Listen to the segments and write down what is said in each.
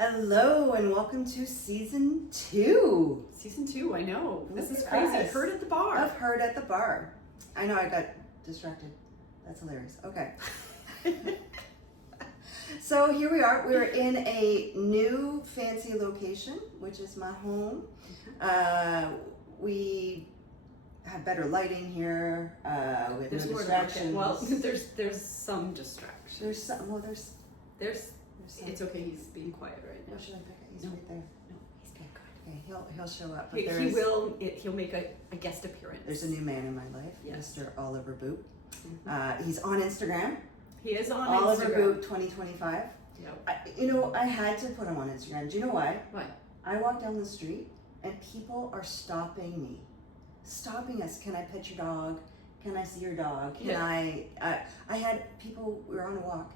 Hello and welcome to season 2. Season 2, I know. This Look is at crazy. us. Heard at the bar. I've heard at the bar. I know, I got distracted. That's hilarious. Okay. So here we are. We're in a new fancy location, which is my home. We have better lighting here. We have There's no more distractions. Well, there's some distraction. There's some. Well, there's some. It's okay. He's being quiet right now. What should I pick? He's right there. No, he's being good. Okay, he'll show up. But He will. He'll make a guest appearance. There's a new man in my life, Yes. Mr. Oliver Boot. He's on Instagram. He is on Oliver Instagram. Boot 2025. Yep. I had to put him on Instagram. Do you know why? Why? I walk down the street and people are stopping me. Stopping us. Can I pet your dog? Can I see your dog? Can I had people, we were on a walk.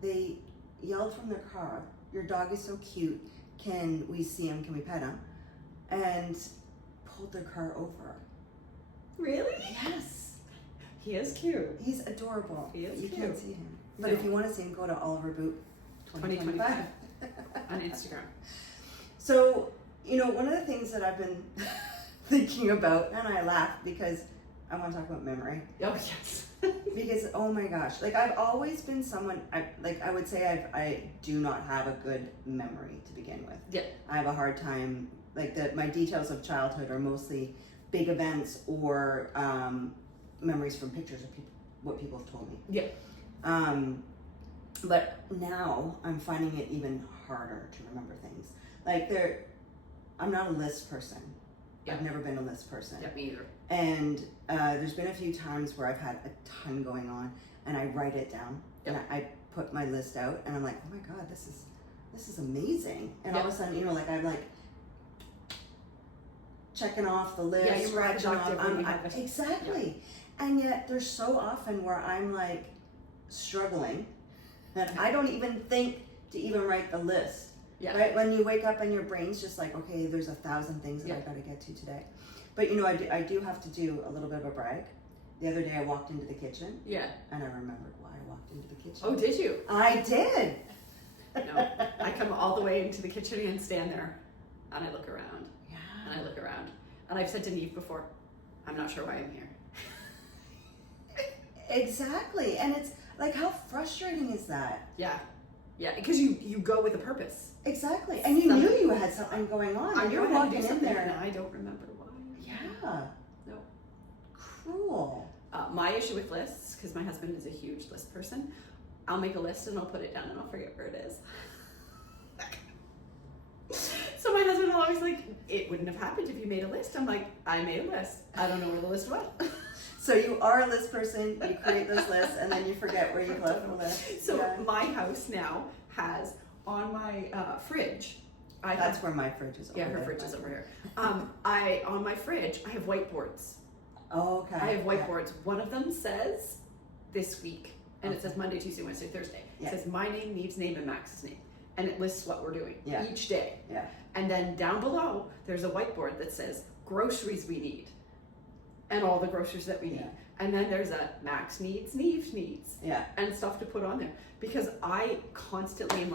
They yelled from their car, "Your dog is so cute. Can we see him? Can we pet him?" And pulled their car over. Really? Yes. He is cute. He's adorable. He is You cute. can't see him. But No. if you want to see him, go to Oliver Boot 2025. On Instagram. So, one of the things that I've been thinking about, and I laugh because I want to talk about memory. Oh yes. Because, oh my gosh, I've always been someone, I would say I do not have a good memory to begin with. Yeah. I have a hard time, my details of childhood are mostly big events or memories from pictures of what people have told me. Yeah. But now I'm finding it even harder to remember things. I'm not a list person. Yeah. I've never been a list person. Yep, me either. And there's been a few times where I've had a ton going on, and I write it down, and I put my list out, and I'm like, oh my god, this is amazing. And all of a sudden, I'm checking off the list, Yeah, you're more scratching off. productive when you have it. Exactly. Yeah. And yet there's so often where I'm struggling that I don't even think to even write the list. Yeah. Right? When you wake up and your brain's just okay, there's 1,000 things that I got to get to today. But I do have to do a little bit of a brag. The other day I walked into the kitchen. Yeah. And I rememred why I walked into the kitchen. Oh, did you? I did. No. I come all the way into the kitchen and stand there, and I look around. Yeah. And I look around. And I've said to Neve before, I'm not sure why I'm here. Exactly. And it's how frustrating is that? Yeah. Yeah, because you go with a purpose. Exactly. And you knew you had something going on. I and knew you're I had to walking do in something, there. and I don't remember why. Yeah. No. Cruel. My issue with lists, because my husband is a huge list person, I'll make a list and I'll put it down and I'll forget where it is. So my husband will always it wouldn't have happened if you made a list. I'm like, I made a list. I don't know where the list went. So you are a list person, you create this list, and then you forget where you've left the list. So my house now has on my fridge. That's where my fridge is over Yeah, her there. fridge is over here. On my fridge, I have whiteboards. Oh, okay. I have whiteboards. One of them says this week, and it says Monday, Tuesday, Wednesday, Thursday. It says my name, Neve's name, and Max's name. And it lists what we're doing each day. Yeah. And then down below, there's a whiteboard that says groceries we need. And all the groceries that we need. Yeah. And then there's a Max needs, Neve needs. Yeah. And stuff to put on there. Because I constantly am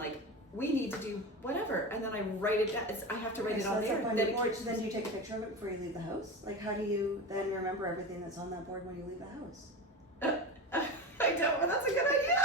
we need to do whatever. And then I write it down. I have to write it on there. On your board. So then do you take a picture of it before you leave the house? How do you then remember everything that's on that board when you leave the house? I don't, but that's a good idea.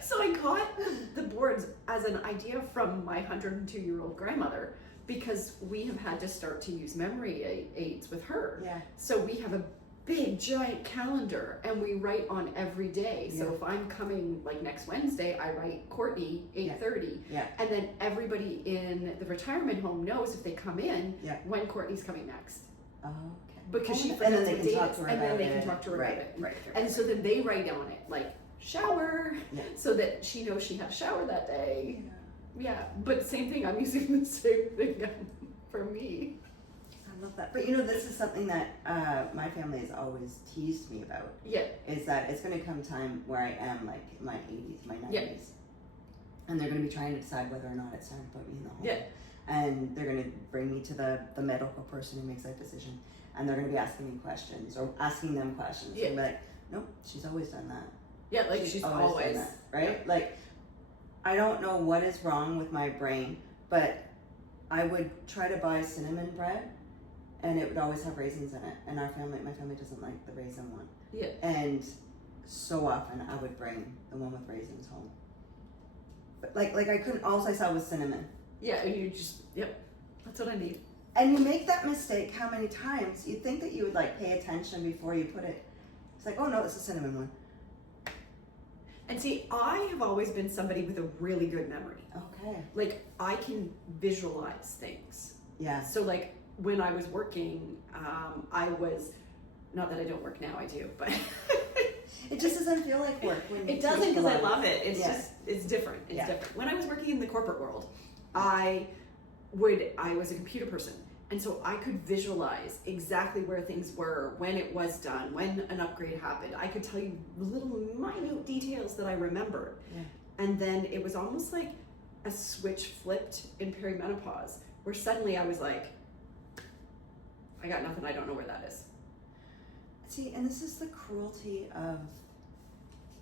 So I got the boards as an idea from my 102-year-old grandmother, because we have had to start to use memory aids with her. Yeah. So we have a big giant calendar and we write on every day. So if I'm coming next Wednesday, I write Courtney 8:30. Yeah. And then everybody in the retirement home knows if they come in when Courtney's coming next. Oh, okay. Because she and forgets then they what can date talk it is, to her and about then they it. can talk to her about it. Right. And so then they write down it shower, so that she knows she had a shower that day. Yeah, but same thing. I'm using the same thing for me. I love that. But this is something that my family has always teased me about. Yeah. Is that it's going to come time where I am in my 80s, my 90s, and they're going to be trying to decide whether or not it's time to put me in the home. Yeah. And they're going to bring me to the medical person who makes that decision, and they're going to be asking me questions or asking them questions. Yeah. And be like, nope, she's always done that. Yeah, she's always done that, right? I don't know what is wrong with my brain, but I would try to buy cinnamon bread, and it would always have raisins in it. And my family doesn't like the raisin one. Yeah. And so often I would bring the one with raisins home. But like I couldn't. All I saw was cinnamon. Yeah, you just that's what I need. And you make that mistake how many times? You'd think that you would like pay attention before you put it. It's like, oh no, it's a cinnamon one. And see, I have always been somebody with a really good memory. Okay. Like, I can visualize things. Yeah. So, like, when I was working, I was, not that I don't work now, I do, but. It just doesn't feel like work. When it doesn't, because I love it. It's just, it's different. It's Yeah. different. When I was working in the corporate world, I was a computer person. And so I could visualize exactly where things were, when it was done, when an upgrade happened. I could tell you little minute details that I remembered. Yeah. And then it was almost like a switch flipped in perimenopause, where suddenly I was like, I got nothing, I don't know where that is. See, and this is the cruelty of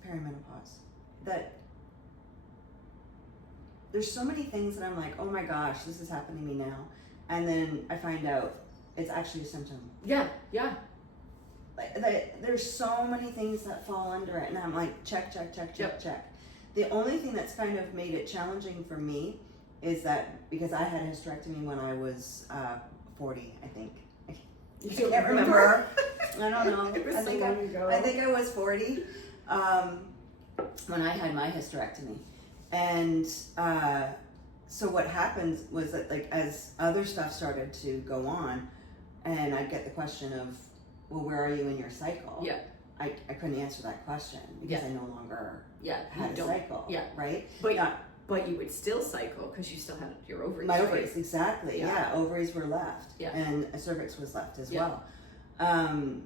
perimenopause. That there's so many things that I'm like, oh my gosh, this is happening to me now. And then I find out it's actually a symptom. Yeah, yeah. Like, there's so many things that fall under it, and I'm like, check. The only thing that's kind of made it challenging for me is that because I had a hysterectomy when I was 40, I think. I can't remember. I don't know. It was I so think long ago. I think I was 40 when I had my hysterectomy, and so what happened was that, like, as other stuff started to go on, and I'd get the question of, well, where are you in your cycle? Yeah. I couldn't answer that question because I no longer had a cycle. Yeah. Right? But you would still cycle because you still had your ovaries. My right? ovaries, exactly. Yeah. Ovaries were left. Yeah. And a cervix was left as well. And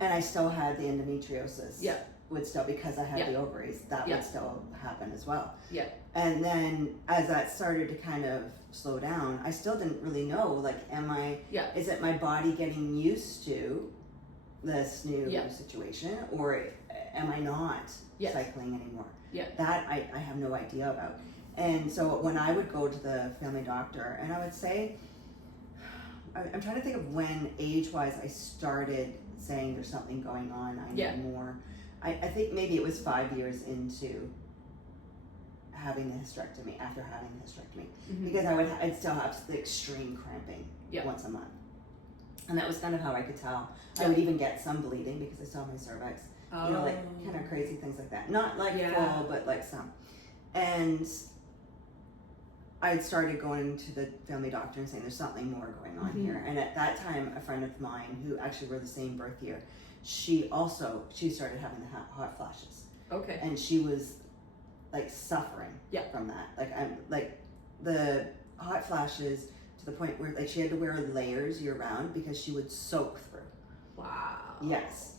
I still had the endometriosis. Yeah. Would still, because I had the ovaries, that would still happen as well. Yeah. And then as that started to kind of slow down, I still didn't really know, like, is it my body getting used to this new situation, or am I not cycling anymore? Yeah. That I have no idea about. And so when I would go to the family doctor, and I would say, I'm trying to think of when age-wise I started saying there's something going on, I need more. I think maybe it was 5 years into having the hysterectomy, after having the hysterectomy, because I'd still have the extreme cramping once a month. And that was kind of how I could tell. I would even get some bleeding because I saw my cervix. You know, like kind of crazy things like that. Not like full, but like some. And I had started going to the family doctor and saying there's something more going on here. And at that time, a friend of mine who actually were the same birth year, she started having the hot flashes. Okay. And she was like suffering from that. Like the hot flashes to the point where, like, she had to wear layers year round because she would soak through. Wow. Yes.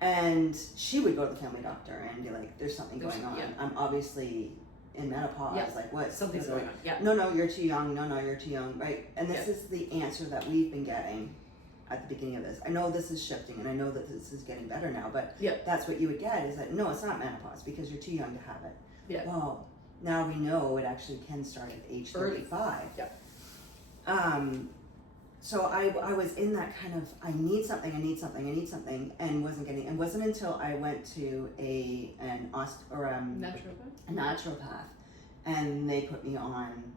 And she would go to the family doctor and be like, there's something going on. I'm obviously in menopause. Like, what? Something's going on. Yeah. No, you're too young. No, you're too young. Right? And this is the answer that we've been getting at the beginning of this. I know this is shifting, and I know that this is getting better now, but that's what you would get, is that, no, it's not menopause because you're too young to have it. Yeah. Well, now we know it actually can start at age 35. Yeah. So I was in that kind of, I need something, and wasn't getting, and wasn't until I went to a naturopath, and they put me on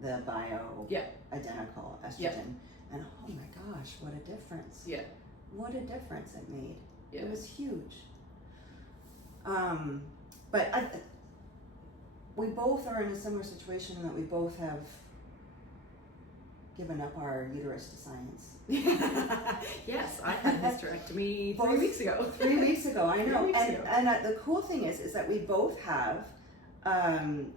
the bioidentical estrogen, and oh my gosh, what a difference! Yeah, what a difference it made. Yeah. It was huge. But we both are in a similar situation in that we both have given up our uterus to science. Yes, I had a hysterectomy 3 weeks ago. 3 weeks ago, I know. And the cool thing is that we both have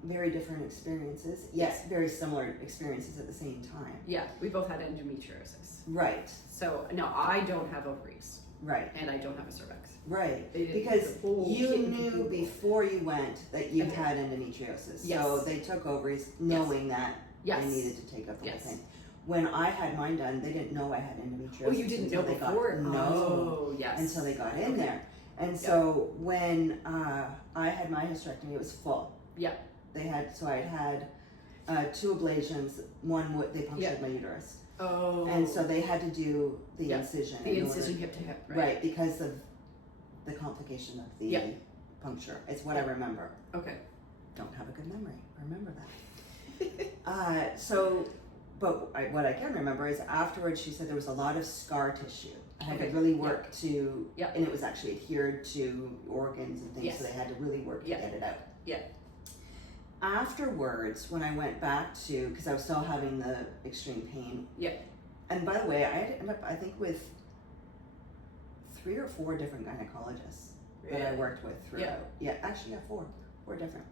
very different experiences, yes, very similar experiences at the same time. Yeah, we both had endometriosis. Right. So, no, I don't have ovaries. Right. And I don't have a cervix. Right. Because you knew before you went that you had endometriosis. Yes. So they took ovaries knowing that they needed to take up the whole thing. When I had mine done, they didn't know I had endometriosis. Oh, you didn't know before? No. Oh, yes. Until they got in there. And so when I had my hysterectomy, it was full. Yeah. I had 2 ablations. One, they punctured my uterus. Oh. And so they had to do the incision. The incision hip to hip, right? Right, because of the complication of the puncture. It's what I remember. Okay. Don't have a good memory. Remember that. What I can remember is afterwards she said there was a lot of scar tissue. I had to really work to, and it was actually adhered to organs and things, so they had to really work to get it out. Yeah. Afterwards, when I went back to, because I was still having the extreme pain. Yeah. And by the way, I ended up, I think, with 3 or 4 different gynecologists that I worked with throughout. Yeah, actually, 4 different.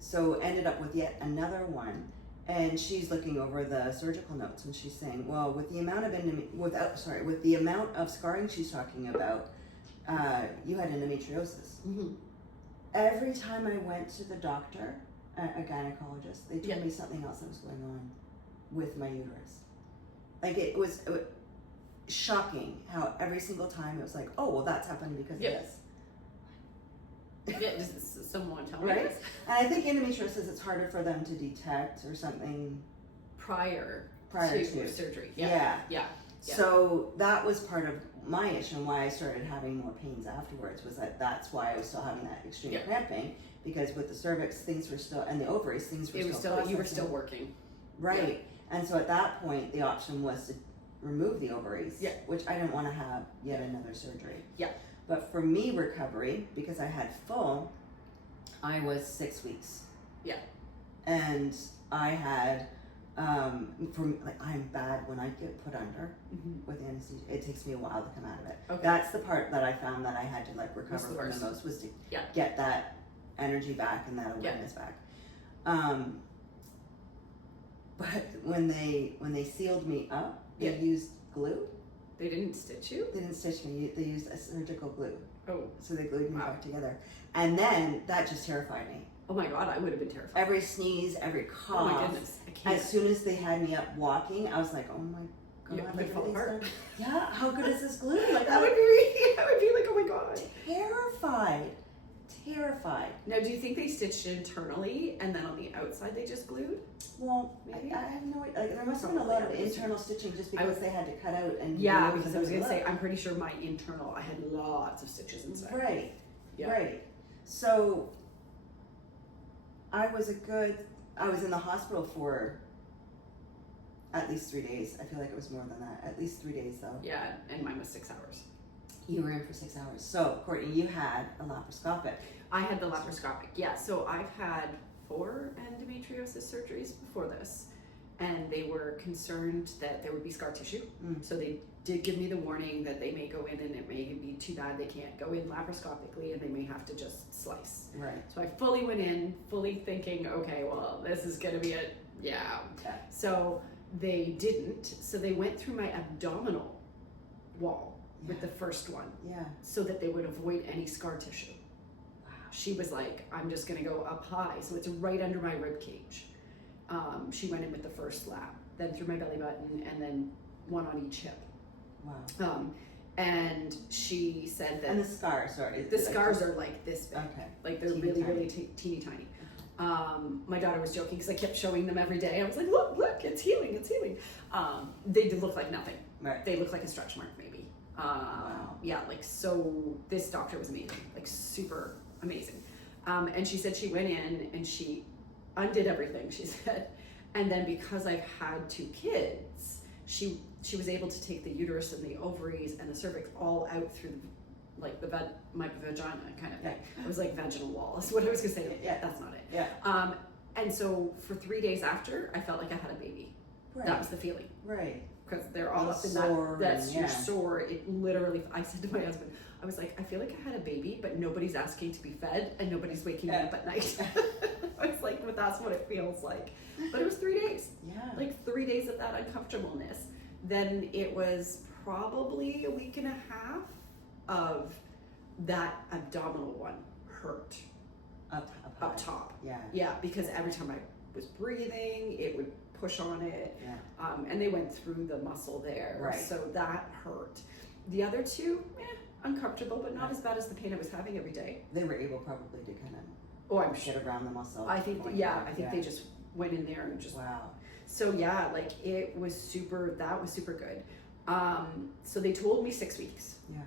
So ended up with yet another one, and she's looking over the surgical notes, and she's saying, well, with the amount of scarring she's talking about, you had endometriosis. Mm-hmm. Every time I went to the doctor, a gynecologist, they told me something else that was going on with my uterus. Like it was shocking how every single time it was like, oh, well, that's happening because of this. Yeah, does someone tell me right? this? And I think endometriosis, it's harder for them to detect or something prior to surgery. Yeah. So that was part of my issue, and why I started having more pains afterwards was that's why I was still having that extreme cramping, because with the cervix, things were still, and the ovaries, things were still you were still working. Right. And so at that point, the option was to remove the ovaries, which I didn't want to have yet another surgery. Yeah. But for me, recovery, because I had full, I was 6 weeks. Yeah. And I had, I'm bad when I get put under with anesthesia. It takes me a while to come out of it. Okay. That's the part that I found that I had to recover from the most, was to get that energy back and that awareness back. But when they sealed me up, they used glue. They didn't stitch you? They didn't stitch me. They used a surgical glue. Oh. So they glued me back together. And then that just terrified me. Oh my God, I would have been terrified. Every sneeze, every cough. Oh my goodness, I can't. As soon as they had me up walking, I was like, oh my God. You'd fall apart. Yeah, how good is this glue? I would be like, oh my God. Terrified. Now, do you think they stitched internally and then on the outside they just glued? Well, I have no idea. There must have been a lot of internal stitching just because they had to cut out and because I was going to say, I'm pretty sure my internal, I had lots of stitches inside. Right. Yeah. Right. So I was in the hospital for at least 3 days. I feel like it was more than that. At least 3 days though. Yeah, and mine was 6 hours. You were in for 6 hours. So, Courtney, you had a laparoscopic. I had the laparoscopic, yeah. So I've had 4 endometriosis surgeries before this, and they were concerned that there would be scar tissue. So they did give me the warning that they may go in and it may be too bad they can't go in laparoscopically and they may have to just slice. Right. So I fully went in, fully thinking, okay, well, this is going to be So they didn't. So they went through my abdominal wall with the first one, so that they would avoid any scar tissue. Wow. She was like, I'm just gonna go up high, so it's right under my rib cage. She went in with the first lap, then through my belly button, and then one on each hip. Wow. And she said that. And the scars are like this big. Okay. Like they're really teeny tiny. My daughter was joking because I kept showing them every day. I was like, look, it's healing. They did look like nothing. Right. They look like a stretch mark, maybe. Wow. Yeah, so this doctor was amazing, super amazing. And she said she went in and she undid everything, she said. And then because I've had 2 kids, she was able to take the uterus and the ovaries and the cervix all out through my vagina kind of thing. It was like vaginal wall is what I was gonna say. Yeah, that's not it. Yeah. And so for 3 days after, I felt like I had a baby. Right. That was the feeling. Right. Because they're all up in that's your sore. It literally, I said to my husband, I was like, I feel like I had a baby, but nobody's asking to be fed and nobody's waking me up at night. I was like, but that's what it feels like. But it was 3 days. Yeah. 3 days of that uncomfortableness. Then it was probably a week and a half of that abdominal one hurt. Up top. Yeah. Yeah, because every time I was breathing, it would push on it. Yeah. And they went through the muscle there. Right. So that hurt. The other two, uncomfortable, but not as bad as the pain I was having every day. They were able probably to kind of I'm get around the muscle. I think, I think they just went in there and just. Wow. So yeah, like that was super good. So they told me 6 weeks. Yeah.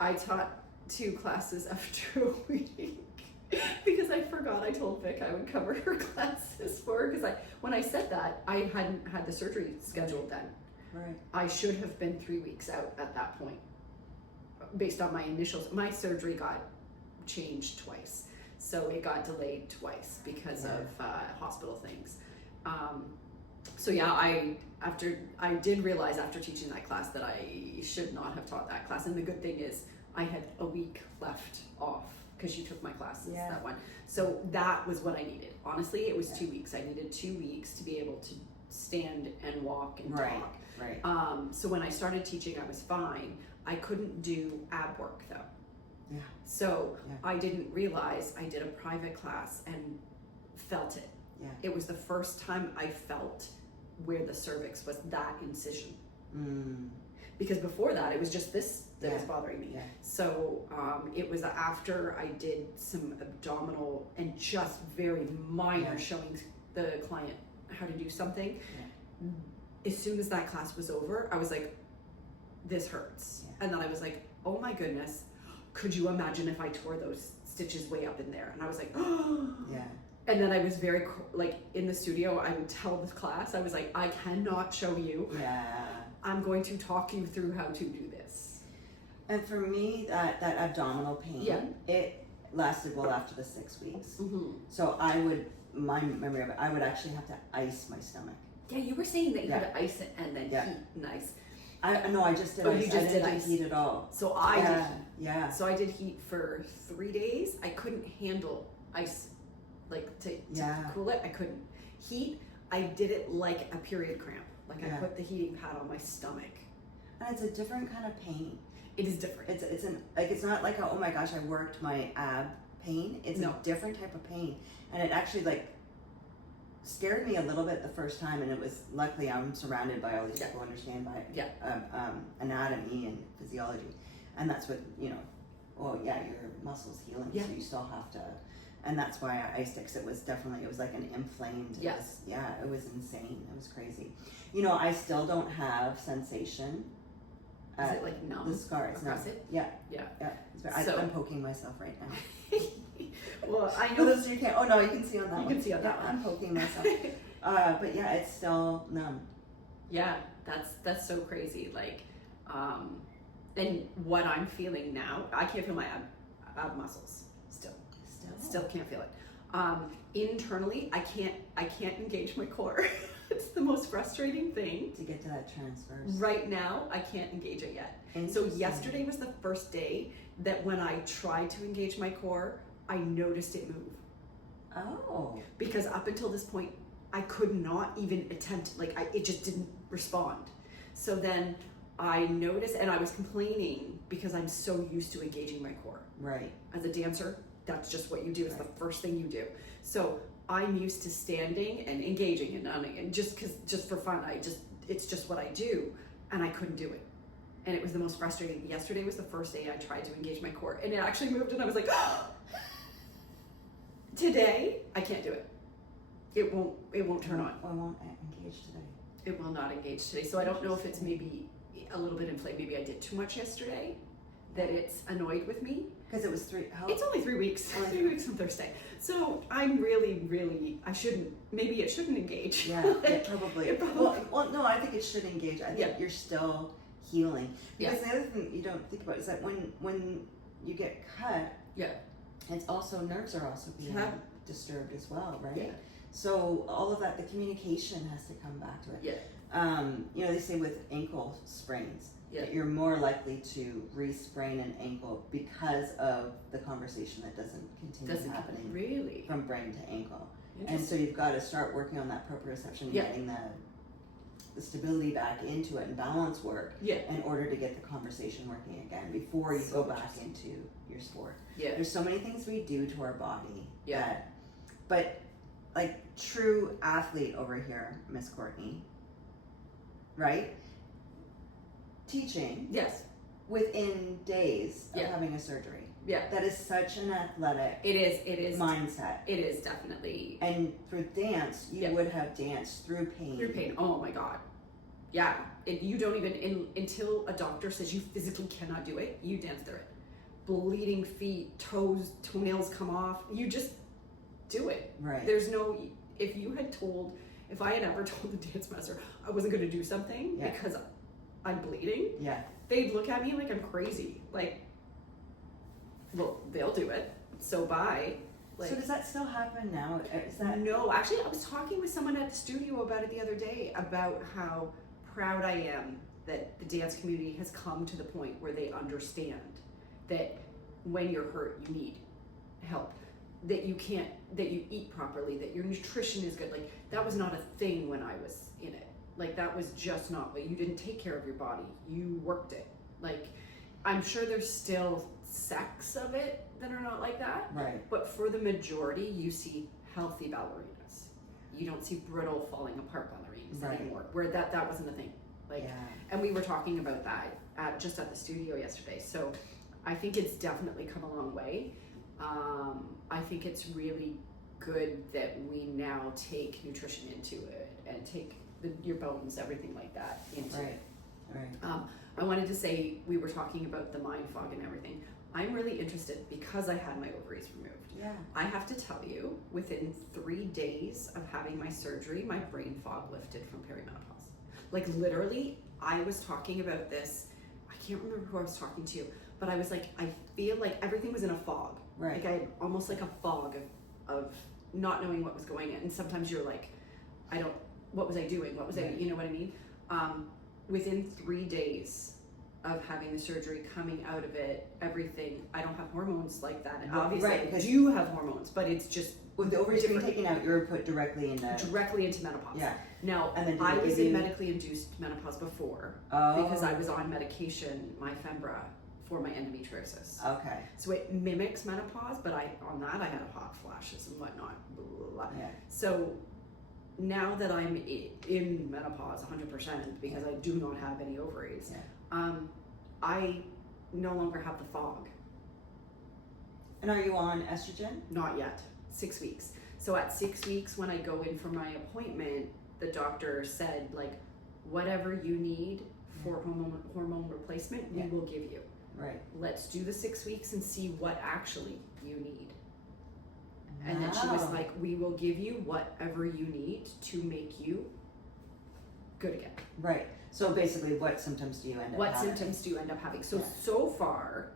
I taught 2 classes after a week because I forgot I told Vic I would cover her classes for her, because when I said that, I hadn't had the surgery scheduled then. Right. I should have been 3 weeks out at that point based on my initials. My surgery got changed twice, so it got delayed twice because of hospital things. So yeah, I did realize after teaching that class that I should not have taught that class, and the good thing is I had a week left off because you took my classes that one. So that was what I needed. Honestly, it was 2 weeks. I needed 2 weeks to be able to stand and walk and talk. Right. So when I started teaching, I was fine. I couldn't do ab work though. Yeah. So I didn't realize I did a private class and felt it. Yeah. It was the first time I felt where the cervix was that incision. Because before that, it was just this that was bothering me. Yeah. So it was after I did some abdominal and just very minor showing the client how to do something. Yeah. As soon as that class was over, I was like, this hurts. Yeah. And then I was like, oh my goodness, could you imagine if I tore those stitches way up in there? And I was like, oh. Yeah. And then I was very, like, in the studio, I would tell the class, I was like, I cannot show you. Yeah. I'm going to talk you through how to do this. And for me, that abdominal pain, it lasted well after the 6 weeks. Mm-hmm. So my memory of it, I would actually have to ice my stomach. Yeah, you were saying that you had to ice it and then heat. Nice. I just did ice. I didn't do heat at all. So I did heat. Yeah. So I did heat for 3 days. I couldn't handle ice, like to cool it. I couldn't. Heat, I did it like a period cramp. Like I put the heating pad on my stomach. And it's a different kind of pain. It is different. It's not like oh my gosh, I worked my ab pain. It's a different type of pain, and it actually scared me a little bit the first time. And it was, luckily I'm surrounded by all these people who understand anatomy and physiology, and that's what your muscles healing. So you still have to. And that's why I iced it, because it was like an inflamed. Yes. It was insane. It was crazy. I still don't have sensation. Is it like numb? The scar is numb. Yeah. I'm poking myself right now. Well, I know those you can't. Oh no, you can see on that one. You can see on that one. I'm poking myself. But yeah, it's still numb. Yeah, that's so crazy. Like, and what I'm feeling now, I can't feel my ab muscles still can't feel it. Internally, I can't engage my core. It's the most frustrating thing to get to that transverse. Right now, I can't engage it yet. So yesterday was the first day that when I tried to engage my core, I noticed it move. Oh. Because up until this point, I could not even attempt, it just didn't respond. So then I noticed, and I was complaining because I'm so used to engaging my core. Right. As a dancer, that's just what you do. It's the first thing you do. So I'm used to standing and engaging and just for fun. It's just what I do, and I couldn't do it. And it was the most frustrating. Yesterday was the first day I tried to engage my core, and it actually moved, and I was like, oh! Today, I can't do it. It won't turn on. I won't engage today. It will not engage today. So I don't know if it's maybe a little bit inflamed. Maybe I did too much yesterday, that it's annoyed with me. Because it was It's only 3 weeks. 3 weeks from Thursday. So I'm really, maybe it shouldn't engage. Yeah, probably. Well, no, I think it should engage. I think you're still healing. Because the other thing you don't think about is that when you get cut, it's also, nerves are also being disturbed as well, right? Yeah. So all of that, the communication has to come back to it. Yeah. They say with ankle sprains, that you're more likely to re-sprain an ankle because of the conversation that doesn't continue happening. Really? From brain to ankle. And so you've got to start working on that proprioception, getting the stability back into it and balance work in order to get the conversation working again before you go back into your sport. Yeah. There's so many things we do to our body but like true athlete over here, Miss Courtney, right? Teaching. Yes. within days of having a surgery. Yeah. That is such an athletic It is mindset. It is definitely. And for dance, you would have danced through pain. Through pain. Oh my God. Yeah. You don't even, until a doctor says you physically cannot do it, you dance through it. Bleeding feet, toenails come off. You just do it. Right. There's no, if I had ever told the dance master I wasn't going to do something because I'm bleeding, they'd look at me like I'm crazy. Like, well, they'll do it. So bye. Like, so does that still happen now? Is that... No, actually, I was talking with someone at the studio about it the other day about how proud I am that the dance community has come to the point where they understand that when you're hurt, you need help. That you eat properly, that your nutrition is good. Like, that was not a thing when I was in it. Like, that was just not, you didn't take care of your body. You worked it. Like, I'm sure there's still sects of it that are not like that. Right. But for the majority, you see healthy ballerinas. You don't see brittle falling apart ballerinas anymore. Where that wasn't a thing. Like, and we were talking about that just at the studio yesterday. So I think it's definitely come a long way. I think it's really good that we now take nutrition into it and take your bones, everything like that into it. Right. I wanted to say, we were talking about the mind fog and everything. I'm really interested because I had my ovaries removed. Yeah. I have to tell you, within 3 days of having my surgery, my brain fog lifted from perimenopause. Like, literally, I was talking about this, I can't remember who I was talking to, but I was like, I feel like everything was in a fog. Right. Like, I had almost like a fog of not knowing what was going on. And sometimes you're like, what was I doing? What was I, you know what I mean? Within 3 days of having the surgery, coming out of it, everything, I don't have hormones like that. And obviously I do have hormones, but it's just, with the ovaries being taken out, you were put directly into menopause. Yeah. Now, and then I was in medically induced menopause before because I was on medication, my Fembra, for my endometriosis. Okay. So it mimics menopause, but I had hot flashes and whatnot. Blah, blah, blah. Yeah. So now that I'm in menopause 100% because I do not have any ovaries, I no longer have the fog. And are you on estrogen? Not yet. 6 weeks. So at 6 weeks, when I go in for my appointment, the doctor said, like, whatever you need for hormone replacement, we will give you. Right. Let's do the 6 weeks and see what actually you need. And then she was like, we will give you whatever you need to make you good again. Right. So basically, what symptoms do you end up having? What symptoms do you end up having? So far,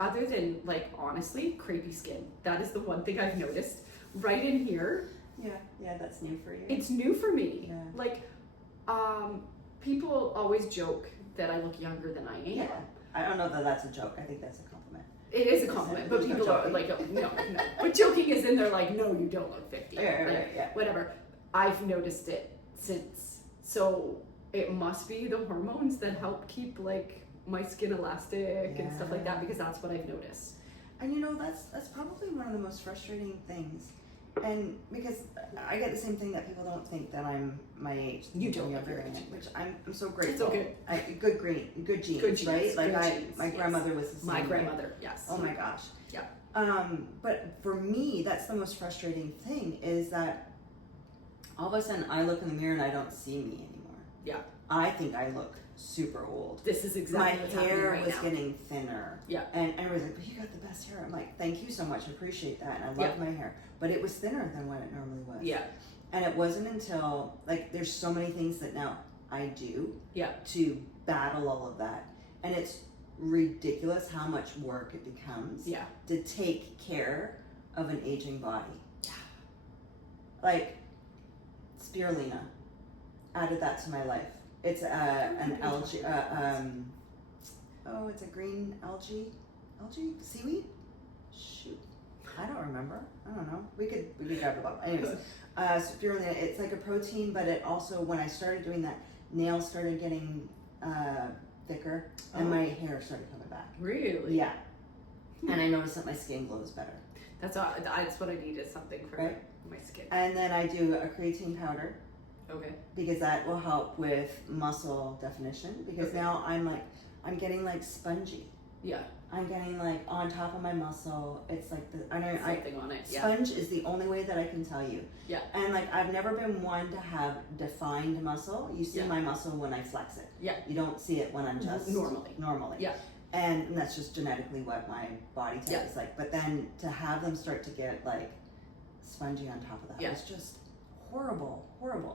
other than, like, honestly, crepey skin. That is the one thing I've noticed. Right in here. Yeah, that's new for you. It's new for me. Yeah. Like, people always joke that I look younger than I am. Yeah. I don't know that that's a joke. I think that's a compliment. It is a compliment, but people are like, no. But joking is in there like, no, you don't look 50. Right. Whatever. I've noticed it since. So it must be the hormones that help keep, like, my skin elastic and stuff like that, because that's what I've noticed. And you know, that's probably one of the most frustrating things. And because I get the same thing, that people don't think that I'm my age. You don't look your age. Which I'm so grateful. It's okay. Good genes, right? Like my grandmother was the same. My grandmother, yes. Oh my gosh. Yeah. But for me, that's the most frustrating thing, is that all of a sudden I look in the mirror and I don't see me anymore. Yeah. I think I look super old. This is exactly what's happening right now. My hair was getting thinner. Yeah. And everyone's like, but you got the best hair. I'm like, thank you so much. I appreciate that. And I love my hair. But it was thinner than what it normally was. Yeah. And it wasn't until, like, there's so many things that now I do to battle all of that. And it's ridiculous how much work it becomes to take care of an aging body. Yeah. Like, spirulina, added that to my life. It's an algae, it's a green algae, seaweed? Shoot, I don't remember. I don't know. We could grab it up. Anyways, spirulina, it's like a protein, but it also, when I started doing that, nails started getting thicker, and my hair started coming back. Really? Yeah. And I noticed that my skin glows better. That's what I need, is something for my skin. And then I do a creatine powder. Okay. Because that will help with muscle definition. Because now I'm like, I'm getting like spongy. Yeah. I'm getting like on top of my muscle. It's like Something on it. Yeah. Sponge is the only way that I can tell you. Yeah. And like I've never been one to have defined muscle. You see Yeah. my muscle when I flex it. Yeah. You don't see it when I'm just normally. Yeah. And that's just genetically what my body type Yeah. is like. But then to have them start to get like spongy on top of that Yeah. was just horrible.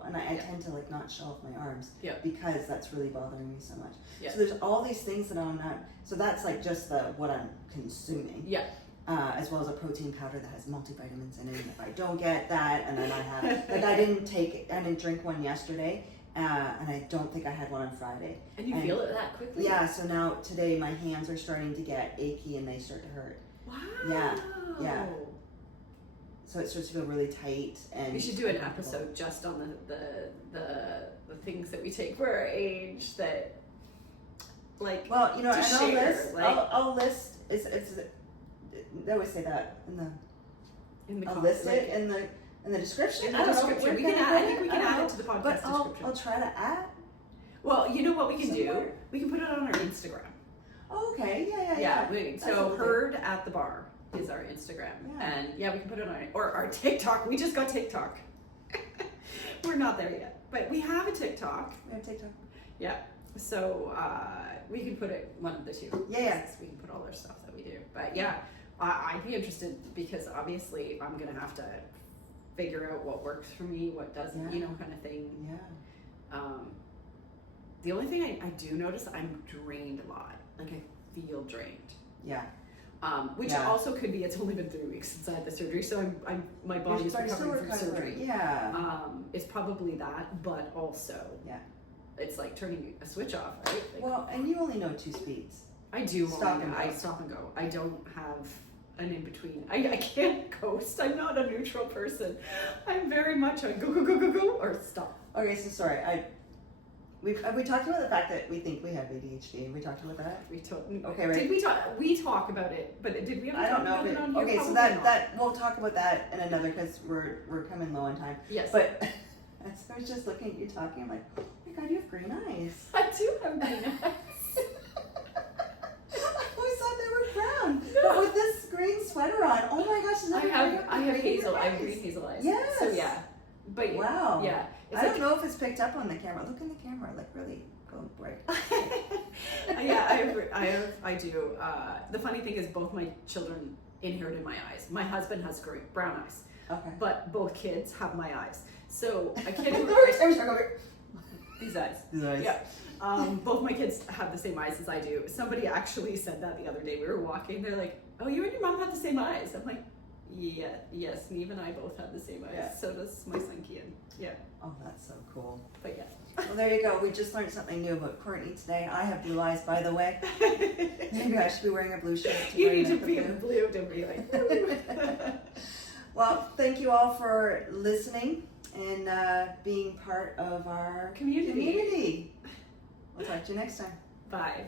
And I Yeah. tend to like not show off my arms Yeah. because that's really bothering me so much. Yeah. So there's all these things that I'm not. So that's like just what I'm consuming. Yeah. As well as a protein powder that has multivitamins in it. And if I don't get that, and then I have like I didn't drink one yesterday, and I don't think I had one on Friday. And you feel it that quickly? Yeah. So now today my hands are starting to get achy and they start to hurt. Wow. Yeah. So it starts to feel really tight, and We should do an episode just on the things that we take for our age that, like. Well, you know, to and share, I'll list. It's they always say that I'll list it in the description. In the I don't know, description, where we can I add. I think we can add it to the podcast But description. I'll try to add. Well, you know what we can do? Somewhere. We can put it on our Instagram. Oh, okay. Yeah. Yeah. That's So what we'll do. Heard at the Bar is our Instagram, Yeah. and we can put it on our TikTok. We just got TikTok. We're not there yet, but we have a TikTok. We have TikTok. Yeah. So we can put it one of the two. Yeah. We can put all our stuff that we do. But yeah, I'd be interested because obviously I'm gonna have to figure out what works for me, what doesn't, kind of thing. Yeah. The only thing I do notice, I'm drained a lot. Like I feel drained. Yeah. Which also could be it's only been 3 weeks since I had the surgery, so my body's recovering from surgery. Yeah. It's probably that, but also it's like turning a switch off, right? Like, Well, and you only know 2 speeds. I do. Stop and go. I stop and go. I don't have an in between. I can't coast. I'm not a neutral person. I'm very much a go or stop. Okay, so sorry. Have we talked about the fact that we think we have ADHD? We talked about that. Okay, right. Did we talk? We talk about it, but did we ever I talk don't know about if it on here? okay, so Probably that not. that we'll talk about that in another because we're coming low on time. Yes. But as I was just looking at you talking, I'm like, oh my god, you have green eyes. I do have green eyes. I always thought they were brown, but with this green sweater on, oh my gosh, is that I have hazel. I have green hazel eyes. Yes. So yeah, but wow. yeah. I don't know if it's picked up on the camera. Look in the camera, like really go bright. Yeah, I do. The funny thing is, both my children inherited my eyes. My husband has brown eyes, Okay. but both kids have my eyes. So a kid who these eyes. Nice. Yeah. Both my kids have the same eyes as I do. Somebody actually said that the other day. We were walking. They're like, "Oh, you and your mom have the same eyes." I'm like, "Yeah, yes. Neve and I both have the same eyes. Yeah. So does my son Kian." Yeah. Oh, that's so cool. But yeah. Well, there you go. We just learned something new about Courtney today. I have blue eyes, by the way. Maybe I should be wearing a blue shirt. You need to be blue to be like. Well, thank you all for listening and being part of our Community. We'll talk to you next time. Bye.